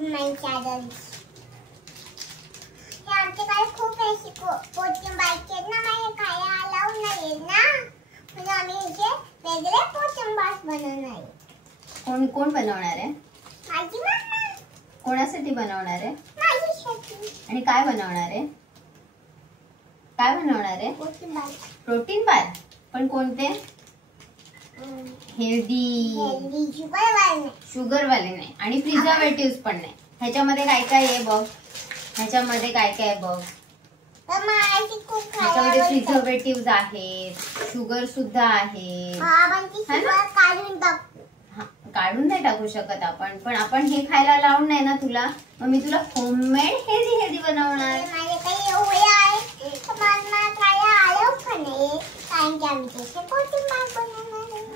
my channel. आमच्याकडे खूप अशी प्रोटीन बार्स आहेत ना, मला खायला अलाउड नाहीये ना, म्हणून आम्ही इथे वेगळे प्रोटीन बार्स बनवणार आहे. कोण कोण बनवणार आहे? माझी मम्मा. कोणासाठी बनवणार आहे? माझ्यासाठी. आणि काय बनवणार आहे? काय बनवणार आहे? Protein bar. Protein bar. पण कोणते? हेल्दी. शुगर वाले नाही आणि प्रिझर्वेटिव्ह पण नाही. ह्याच्यामध्ये काय काय आहे बघ? ह्याच्यामध्ये काय काय बघ? ह्याच्यामध्ये प्रिझर्वेटिव्ह आहेत, शुगर सुद्धा आहे. काढून नाही टाकू शकत आपण, पण आपण हे खायला लावून नाही ना तुला, मग मी तुला होममेड हेल्दी बनवणार.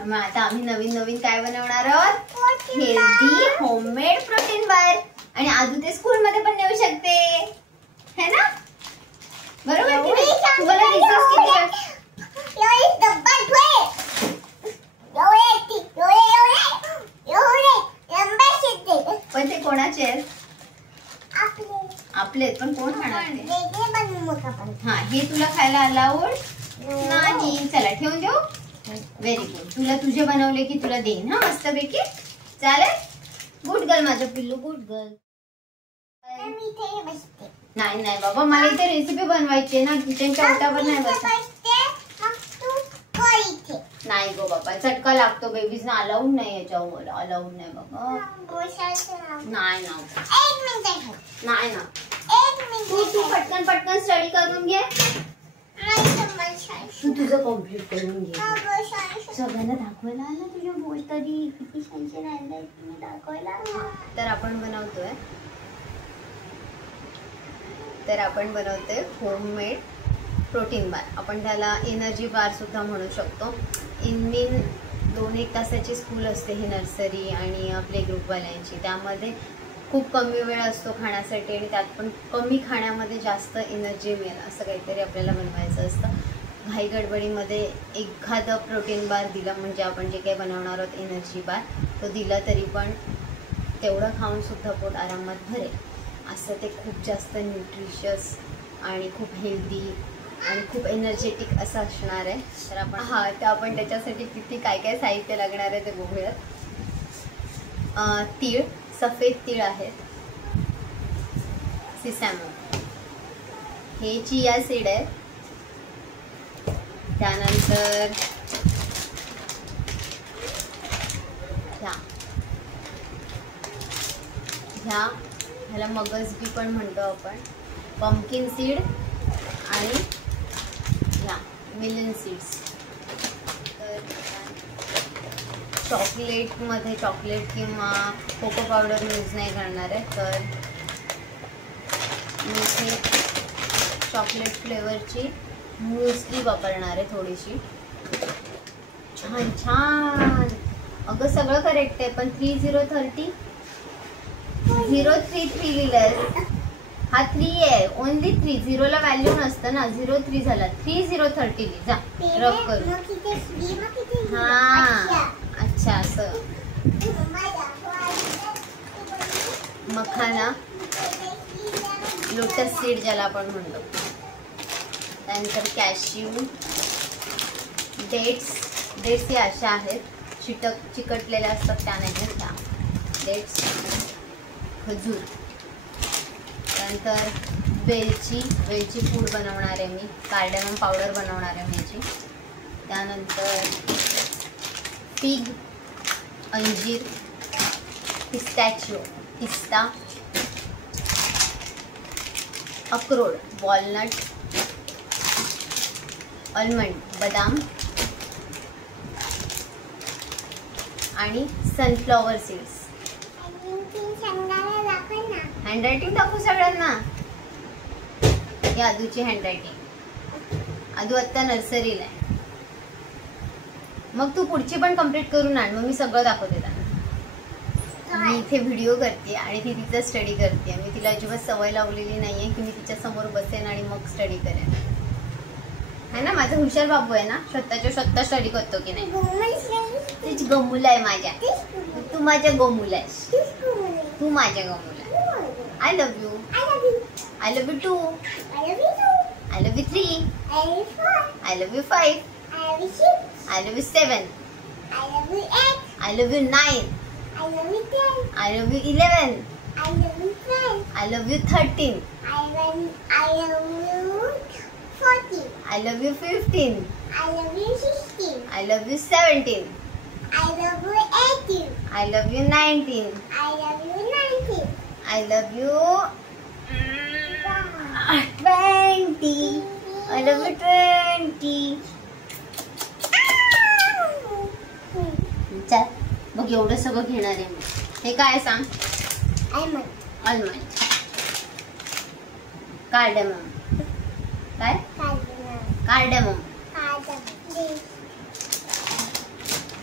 मग आता आम्ही नवीन नवीन काय बनवणार आहोत? Healthy homemade protein bar. आणि आजू ते स्कूल मध्ये पण नेऊ शकते है ना, बरोबर? तुम्हाला रिसर्च किती पण ते कोणाचे आहेत? आपले. पण कोण खाणार? हा, हे तुला खायला अलाउड नाही. चला ठेवून देऊ. Very good. तुला तुझे बनवले की तुला देईन हा मस्तपैकी. चालेल? गुड गर्ल माझं पिल्लू, गुड गर्ल. नाही नाही बाबा, मला इथे रेसिपी बनवायची आहे ना, किचनच्या ओट्यावर नाही बसायचं. नाही गो बाबा, झटका लागतो बेबीज ना, अलाउड नाही याच्यावर, अलाउड नाही बाबा. नाही ना, नाही ना. तू पटकन पटकन स्टडी करून घे. तू तुझं कम्प्लीट करून घे. सगळ्यांना दाखवायला आलं तुझ्या गोष्ट तरी किती छानशे राहिलंय तुम्ही दाखवायला. तर आपण बनवतोय होममेड प्रोटीन बार. आपण त्याला एनर्जी बार सुद्धा म्हणू शकतो. इन 2-1 तासाची स्कूल असते ही नर्सरी आणि प्ले ग्रुपवाल्यांची. त्यामध्ये खूप कमी वेळ असतो खाण्यासाठी आणि त्यात पण कमी खाण्यामध्ये जास्त एनर्जी मिळेल असं काहीतरी आपल्याला बनवायचं असतं. घाई गडबडीमध्ये एखादा प्रोटीन बार दिला म्हणजे आपण जे काही बनवणार आहोत एनर्जी बार, तो दिला तरी पण तेवढं खाऊन सुद्धा पोट आरामात भरेल असं ते खूप जास्त न्यूट्रिशियस आणि खूप हेल्दी आणि खूप एनर्जेटिक असं असणार आहे. तर आपण त्याच्यासाठी किती काय काय साहित्य लागणार आहे ते बघूयात. तीळ, सफेद तीळ आहेत, सिसॅमो, हे चिया सीड आहे, त्यानंतर ह्याला मगजबी पण म्हणतो आपण, पंपकिन सीड आणि ह्या मिलन सीड्स. तर चॉकलेटमध्ये चॉकलेट किंवा कोको पावडर यूज नाही करणार आहे, तर मी इथे चॉकलेट फ्लेवरची म्युस्ली वापरणार आहे थोडीशी. छान छान. अगं सगळं करेक्ट आहे, पण 3030 033 लिहिलंय. हा 3 आहे, ओनली 3. 0 ला व्हॅल्यू नसतं ना, 03 झाला. 3030 जा रब करू. हा अच्छा, असं. मखाना, लोटस सीड ज्याला आपण म्हणतो, त्यानंतर कॅश्यू, डेट्स हे अशा आहेत चिकटलेल्या असतात त्या नाही त्या डेट्स, खजूर, त्यानंतर वेलची पूड बनवणार आहे मी, कार्डेमम पावडर बनवणार आहे मी याची. त्यानंतर फिग, अंजीर, पिस्ता, अक्रोड, वॉलनट, आल्मंड, बदाम आणि सनफ्लॉवर सीड्स. हँडरायटिंग दाखवू सगळ्यांना. ही आदूची हँडरायटिंग. आदू आत्ता नर्सरीला आहे. मग तू पुढची पण कंप्लीट करून आण, मग मी सगळं दाखवते त्यांना. मी इथे व्हिडिओ करते आणि ती तिचा स्टडी करते. मी तिला अजिबात सवय लावलेली नाहीये की मी तिच्या समोर बसेन आणि मग स्टडी करेन. है ना, माझा हुशार बाबू आहे ना, स्वतः स्टडी करतो की नाही. तीच गोमुला आहे माझ्या. तू माझ्या गोमुला आहेस. तू माझ्या गोमुला. I love you. I love you 2. I love you 2. I love you 3. I love you 4. I love you 5. I love you 6. I love you 7. I love you 8. I love you 9. I love you 10. I love you 11. I love you 12. I love you 13. I love you 14. I love you 15. I love you 16. I love you 17. I love you 18. I love you 19. I love you 19. I love you 20. I love you 20. चल बघ एवढं सगळं घेणार आहे मी. हे काय सांग? Almond. Cardamom. काय? कार्डेमम.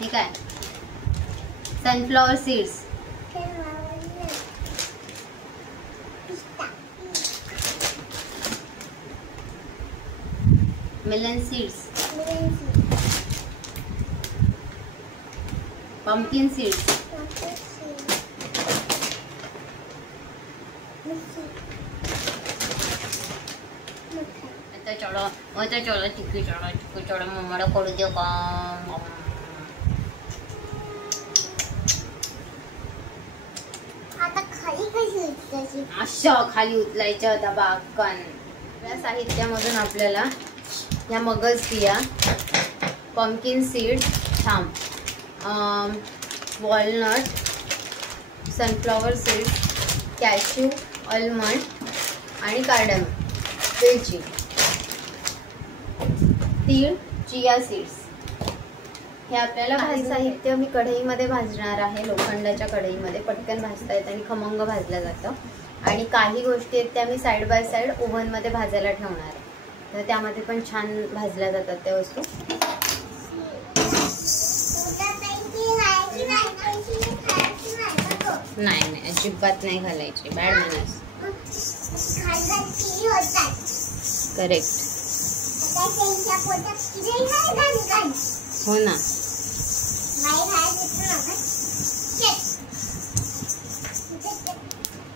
हे काय? Sunflower seeds. Melon seeds. pumpkin seeds. चलो चिक्की चलो मम्माला करू दे का. आता खाली कशी उचलायची? अशा खाली उचलायच्या दबाकन. या साहित्यामधून आपल्याला या मगज बिया, pumpkin seed, walnut, sunflower seed, cashew, almond आणि कार्डेमम, वेलची, तीळ, चिया सीड्स. हे आपल्याला भाजी साहित्य मी कढईमध्ये भाजणार आहे. लोखंडाच्या कढईमध्ये पटकन भाजता येतं आणि खमंग भाजलं जातं. आणि काही गोष्टी आहेत त्या मी साईड बाय साईड ओव्हनमध्ये भाजायला ठेवणार आहे, तर त्यामध्ये पण छान भाजल्या जातात त्या वस्तू. नाही अजिबात नाही घालायची. Bad manners. करेक्ट. हो ना.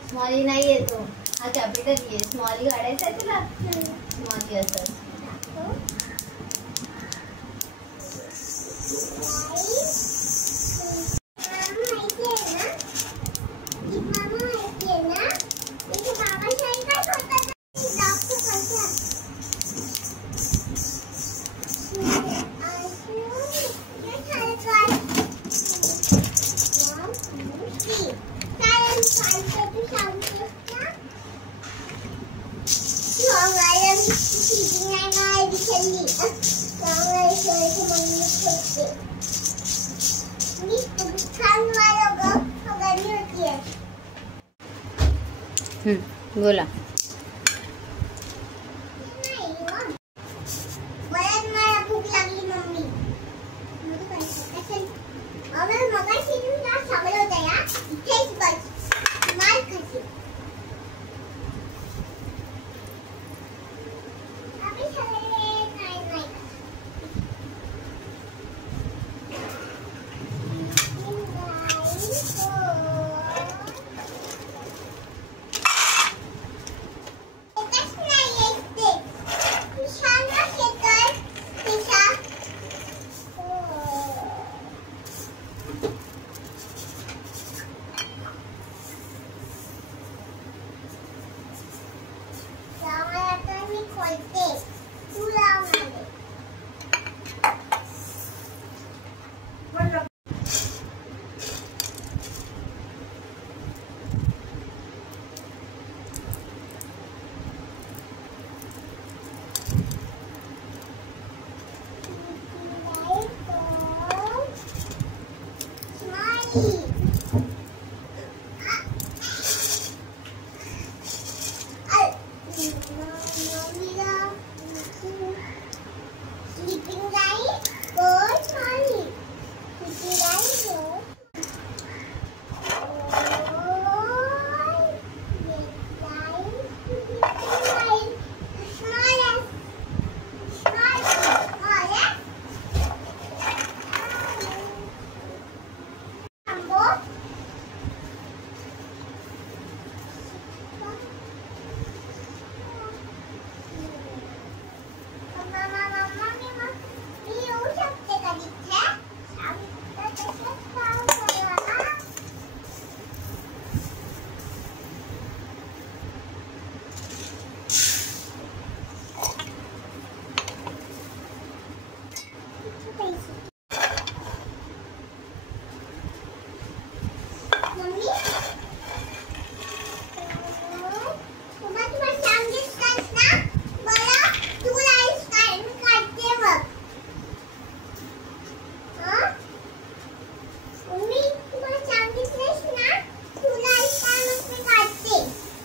स्मॉली नाही येतो. हा कॅपिटल आहे. स्मॉली काढायचा आहे तुला. स्मॉली असं बोला. भूक लागली मम्मी. मगाशी सांगलं होतं या इथेच बस मार खाशी.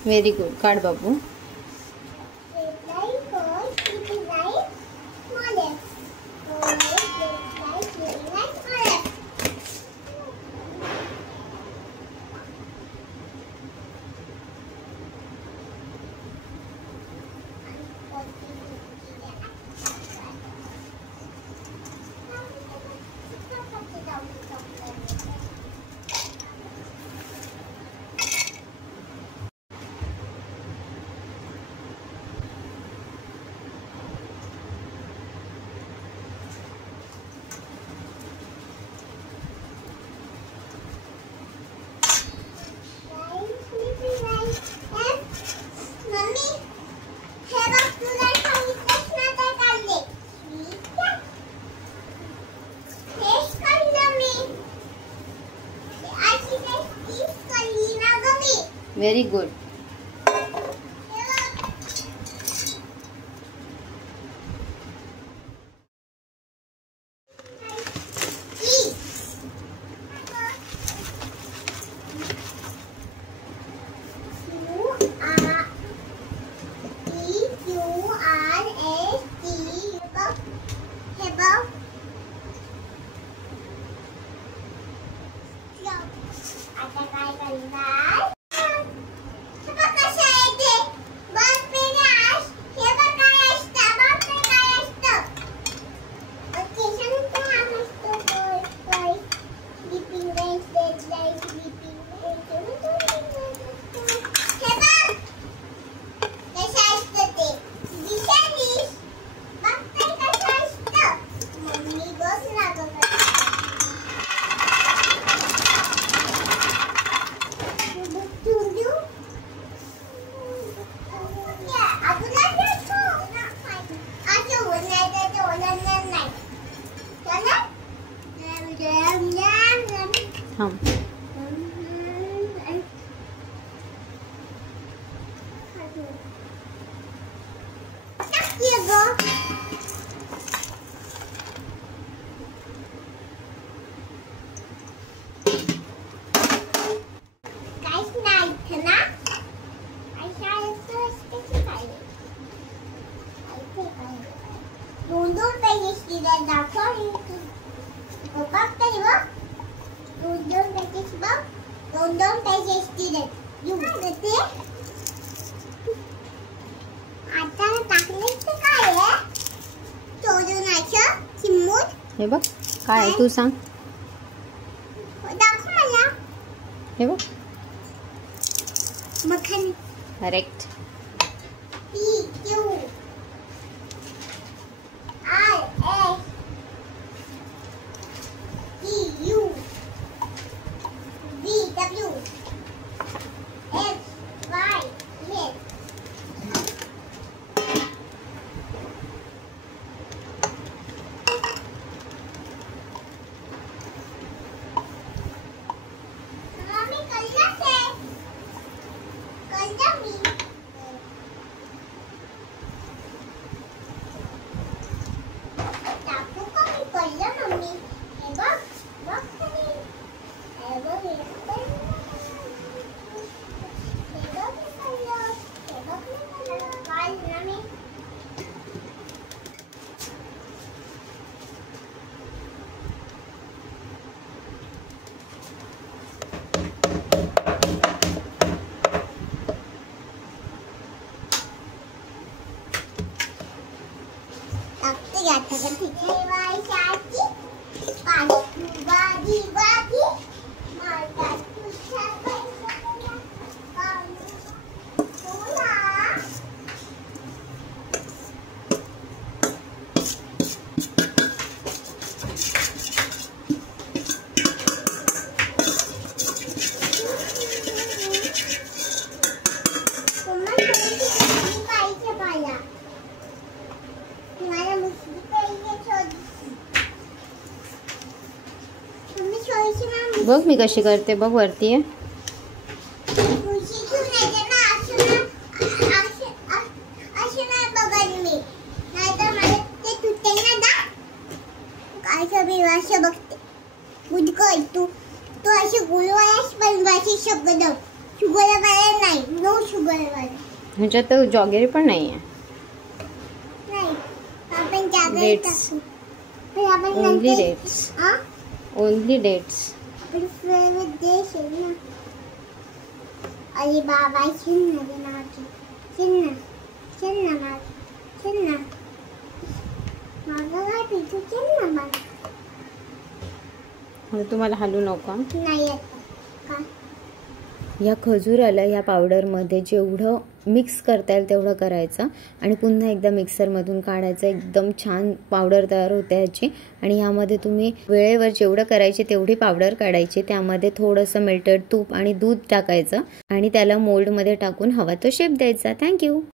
Very good. काढ बाबू. Very good. आता काय करणार? हे बघ काय आहे तू सांग. दाखव मला. हे बघ मखाने. करेक्ट. बघ मी कशी करते बघ. वरती आहे तू असे गुलवायास बनवायचे शब्द शुगर वाले नाही, नो शुगर वाले. ह्याच्यात जॉगरी पण नाही आहे. नाही, आपण जागरण Dates. टाकू. पण आपण ओनली नंतर डेट्स. हा ओनली डेट्स. आपली फेवरेट डिश आहे ना. अरे बाबा चिन्ह दे माझी. चिन्ह माझी. चिन्ह माझं काय पिठू चिन्ह माझं. तुम्हाला हलू नका. नाही येत का. या खजुराला या पावडरमध्ये जेवढं मिक्स करता येईल तेवढं करायचं आणि पुन्हा एकदा मिक्सरमधून काढायचं. एकदम छान पावडर तयार होते याची. आणि यामध्ये तुम्ही वेळेवर जेवढं करायचे तेवढी पावडर काढायची. त्यामध्ये थोडंसं मेल्टेड तूप आणि दूध टाकायचं आणि त्याला मोल्डमध्ये टाकून हवा तो शेप द्यायचा. थँक्यू.